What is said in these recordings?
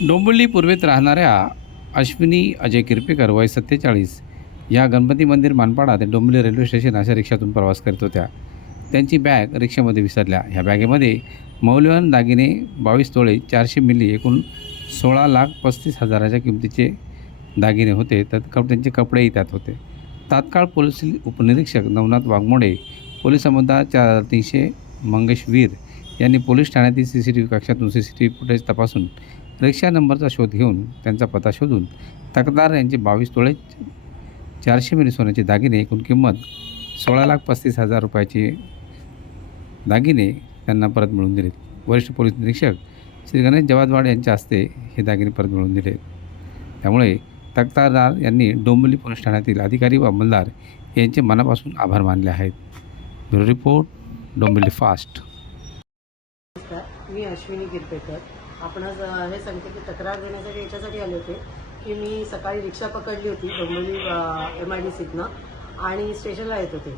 डोंबिवली पूर्वेत राहणाऱ्या अश्विनी अजय किरपेकर वय सत्तेचाळीस या गणपती मंदिर मानपाडा ते डोंबिवली रेल्वे स्टेशन अशा रिक्षातून प्रवास करत होत्या. त्यांची बॅग रिक्षामध्ये विसरल्या. ह्या बॅगेमध्ये मौल्यवान दागिने बावीस तोळे चारशे मिली एकूण सोळा लाख पस्तीस हजाराच्या किमतीचे दागिने होते. तर कप त्यांचे कपडेही त्यात होते. तात्काळ पोलीस उपनिरीक्षक नवनाथ वाघमोडे पोलीस अंमलदार चार तीनशे मंगेश वीर यांनी पोलीस ठाण्यातील सी सी टी व्ही कक्षातून C C T V footage तपासून रिक्षा नंबरचा शोध घेऊन त्यांचा पत्ता शोधून तक्रार यांचे बावीस तोळे चारशे मिली सोन्याचे दागिने एकूण किंमत सोळा लाख पस्तीस हजार रुपयाचे दागिने त्यांना परत मिळवून दिले वरिष्ठ पोलीस निरीक्षक श्री गणेश जवादवाड यांच्या हस्ते हे दागिने परत मिळवून दिले. त्यामुळे तक्रारदार यांनी डोंबिवली पोलीस ठाण्यातील अधिकारी व अंमलदार यांचे मनापासून आभार मानले आहेत. Bureau report Dombivli fast. मी अश्विनी गिरपेकर आपण हे सांगते की तक्रार देण्यासाठी याच्यासाठी आले होते की मी सकाळी रिक्षा पकडली होती डोंबिवली एम आय डी सीतनं आणि स्टेशनला येत होते.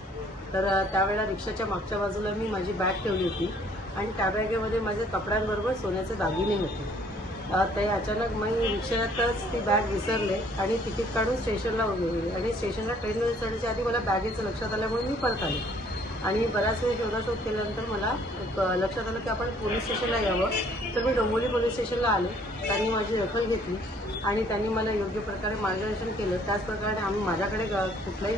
तर त्यावेळेला रिक्षाच्या मागच्या बाजूला मी माझी बॅग ठेवली होती आणि त्या बॅगेमध्ये माझे कपड्यांबरोबर सोन्याचे दागिने होते. ते अचानक मी रिक्षातच ती बॅग विसरले आणि तिकीट काढून स्टेशनला उभी गेली आणि स्टेशनला ट्रेन चढण्याच्या आधी मला बॅगेचं लक्षात आल्यामुळे मी परत आले. आणि बराच वेळ शोधाशोध केल्यानंतर मला एक, लक्षात आलं की आपण पोलीस स्टेशनला यावं. तर मी डोंबोली पोलीस स्टेशनला आले. त्यांनी माझी दखल घेतली आणि त्यांनी मला योग्य प्रकारे मार्गदर्शन केलं. त्याचप्रकारे आम्ही माझ्याकडे ग- कुठलाही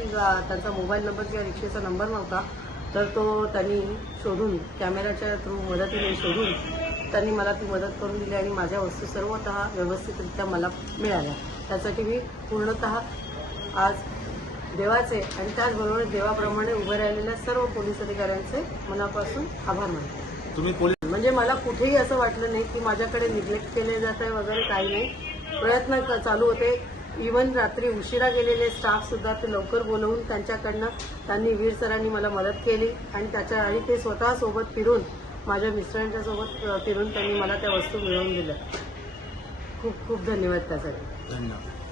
त्यांचा मोबाईल नंबर किंवा रिक्षेचा नंबर नव्हता. तर तो त्यांनी शोधून कॅमेऱ्याच्या थ्रू मदतीने शोधून त्यांनी मला ती मदत करून दिली आणि माझ्या वस्तू सर्वतः व्यवस्थितरित्या मला मिळाल्या. त्यासाठी मी पूर्णतः आज देवाचे आणि त्याचबरोबर देवाप्रमाणे उभे राहिलेल्या सर्व पोलीस अधिकाऱ्यांचे मनापासून आभार मानते. तुम्ही पोलीस म्हणजे मला कुठेही असं वाटलं नाही की माझ्याकडे निग्लेक्ट केले जात आहे वगैरे काही नाही. प्रयत्न क- चालू होते. इवन रात्री उशिरा गेलेले स्टाफ सुद्धा ते लवकर बोलवून त्यांच्याकडनं त्यांनी वीर सरांनी मला मदत केली आणि त्याच्या आणि ते स्वतः सोबत फिरून माझ्या मिस्टरांच्या सोबत फिरून त्यांनी मला त्या वस्तू मिळवून दिल्या. खूप खूप धन्यवाद त्यासाठी. धन्यवाद.